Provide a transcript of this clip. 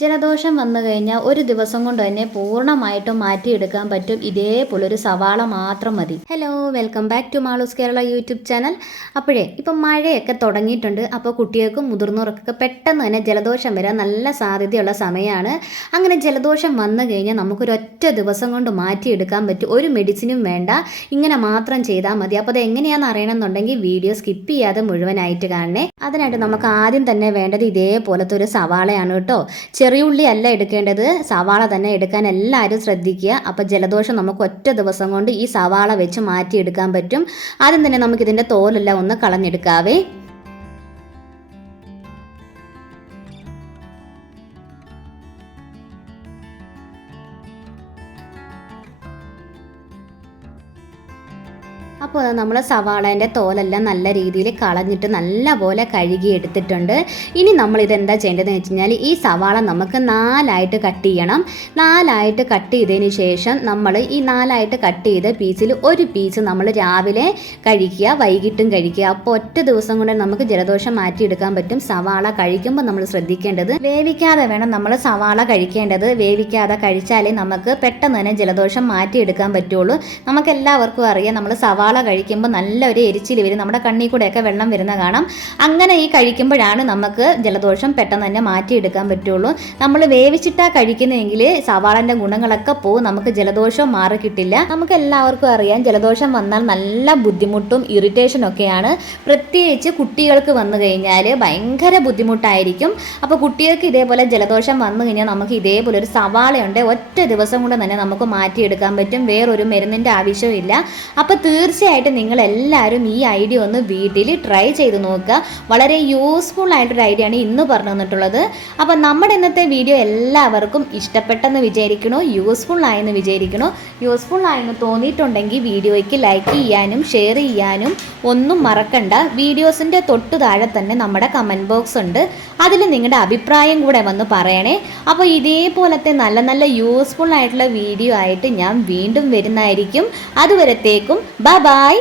ജലദോഷം വന്നു കഴിഞ്ഞാൽ ഒരു ദിവസം കൊണ്ട് തന്നെ പൂർണ്ണമായിട്ടും മാറ്റിയെടുക്കാൻ പറ്റും. ഇതേപോലൊരു സവാള മാത്രം മതി. Hello, welcome back to Maloos Kerala YouTube channel. ഇപ്പം മഴയൊക്കെ തുടങ്ങിയിട്ടുണ്ട്. അപ്പോൾ കുട്ടികൾക്കും മുതിർന്നവർക്കൊക്കെ പെട്ടെന്ന് തന്നെ ജലദോഷം വരാൻ നല്ല സാധ്യതയുള്ള സമയമാണ്. അങ്ങനെ ജലദോഷം വന്നു കഴിഞ്ഞാൽ നമുക്കൊരൊറ്റ ദിവസം കൊണ്ട് മാറ്റിയെടുക്കാൻ പറ്റും. ഒരു മെഡിസിനും വേണ്ട, ഇങ്ങനെ മാത്രം ചെയ്താൽ മതി. അപ്പോൾ അത് എങ്ങനെയാണെന്ന് അറിയണമെന്നുണ്ടെങ്കിൽ വീഡിയോ സ്കിപ്പ് ചെയ്യാതെ മുഴുവനായിട്ട് കാണണേ. അതിനായിട്ട് നമുക്ക് ആദ്യം തന്നെ വേണ്ടത് ഇതേപോലത്തെ ഒരു സവാളയാണ് കേട്ടോ. ചെറിയ ഉള്ളി അല്ല എടുക്കേണ്ടത്, സവാള തന്നെ എടുക്കാൻ എല്ലാവരും ശ്രദ്ധിക്കുക. അപ്പോൾ ജലദോഷം നമുക്ക് ഒറ്റ ദിവസം കൊണ്ട് ഈ സവാള വെച്ച് മാറ്റിയെടുക്കാൻ പറ്റും. ആദ്യം തന്നെ നമുക്കിതിൻ്റെ തോലെല്ലാം ഒന്ന് കളഞ്ഞെടുക്കാവേ. അപ്പോൾ നമ്മൾ സവാളേൻ്റെ തോലെല്ലാം നല്ല രീതിയിൽ കളഞ്ഞിട്ട് നല്ലപോലെ കഴുകി എടുത്തിട്ടുണ്ട്. ഇനി നമ്മൾ ഇതെന്താ ചെയ്യേണ്ടതെന്ന് വെച്ച് കഴിഞ്ഞാൽ ഈ സവാള നമുക്ക് 4ആയിട്ട് കട്ട് ചെയ്യണം. 4ആയിട്ട് കട്ട് ചെയ്തതിന് ശേഷം നമ്മൾ ഈ 4ആയിട്ട് കട്ട് ചെയ്ത പീസിൽ ഒരു പീസ് നമ്മൾ രാവിലെ കഴിക്കുക, വൈകിട്ടും കഴിക്കുക. അപ്പോൾ ഒറ്റ ദിവസം കൊണ്ട് നമുക്ക് ജലദോഷം മാറ്റിയെടുക്കാൻ പറ്റും. സവാള കഴിക്കുമ്പോൾ നമ്മൾ ശ്രദ്ധിക്കേണ്ടത് വേവിക്കാതെ വേണം നമ്മൾ സവാള കഴിക്കേണ്ടത്. വേവിക്കാതെ കഴിച്ചാലേ നമുക്ക് പെട്ടെന്ന് തന്നെ ജലദോഷം മാറ്റിയെടുക്കാൻ പറ്റുള്ളൂ. നമുക്കെല്ലാവർക്കും അറിയാം, നമ്മൾ സവാള കഴിക്കുമ്പോൾ നല്ലൊരു എരിച്ചിൽ വരും, നമ്മുടെ കണ്ണിൽ കൂടെയൊക്കെ വെള്ളം വരുന്ന കാണാം. അങ്ങനെ ഈ കഴിക്കുമ്പോഴാണ് നമുക്ക് ജലദോഷം പെട്ടെന്ന് തന്നെ മാറ്റിയെടുക്കാൻ പറ്റുള്ളൂ. നമ്മൾ വേവിച്ചിട്ടാ കഴിക്കുന്നതെങ്കിൽ സവാളൻ്റെ ഗുണങ്ങളൊക്കെ പോവും, നമുക്ക് ജലദോഷം മാറി കിട്ടില്ല. നമുക്ക് എല്ലാവർക്കും അറിയാം, ജലദോഷം വന്നാൽ നല്ല ബുദ്ധിമുട്ടും ഇറിറ്റേഷനും ഒക്കെയാണ്. പ്രത്യേകിച്ച് കുട്ടികൾക്ക് വന്നു കഴിഞ്ഞാൽ ഭയങ്കര ബുദ്ധിമുട്ടായിരിക്കും. അപ്പോൾ കുട്ടികൾക്ക് ഇതേപോലെ ജലദോഷം വന്നു കഴിഞ്ഞാൽ നമുക്ക് ഇതേപോലെ ഒരു സവാളയുണ്ട്, ഒറ്റ ദിവസം കൊണ്ട് തന്നെ നമുക്ക് മാറ്റിയെടുക്കാൻ പറ്റും. വേറൊരു മരുന്നിൻ്റെ ആവശ്യമില്ല. അപ്പോൾ തീർച്ചയായിട്ടും നിങ്ങൾ എല്ലാവരും ഈ ഐഡിയ ഒന്ന് വീട്ടിൽ ട്രൈ ചെയ്ത് നോക്കുക. വളരെ യൂസ്ഫുൾ ആയിട്ടൊരു ഐഡിയ ആണ് ഇന്ന് പറഞ്ഞു തന്നിട്ടുള്ളത്. അപ്പോൾ നമ്മുടെ ഇന്നത്തെ വീഡിയോ എല്ലാവർക്കും ഇഷ്ടപ്പെട്ടെന്ന് വിചാരിക്കണോ, യൂസ്ഫുൾ ആയെന്ന് വിചാരിക്കണോ. യൂസ്ഫുൾ ആയെന്ന് തോന്നിയിട്ടുണ്ടെങ്കിൽ വീഡിയോയ്ക്ക് ലൈക്ക് ചെയ്യാനും ഷെയർ ചെയ്യാനും ഒന്നും മറക്കണ്ട. വീഡിയോസിൻ്റെ തൊട്ട് താഴെ തന്നെ നമ്മുടെ കമൻറ്റ് ബോക്സ് ഉണ്ട്, അതിൽ നിങ്ങളുടെ അഭിപ്രായം കൂടെ വന്ന് പറയണേ. അപ്പോൾ ഇതേപോലത്തെ നല്ല നല്ല യൂസ്ഫുൾ ആയിട്ടുള്ള വീഡിയോ ആയിട്ട് ഞാൻ വീണ്ടും വരുന്നതായിരിക്കും. അതുവരത്തേക്കും ബൈ.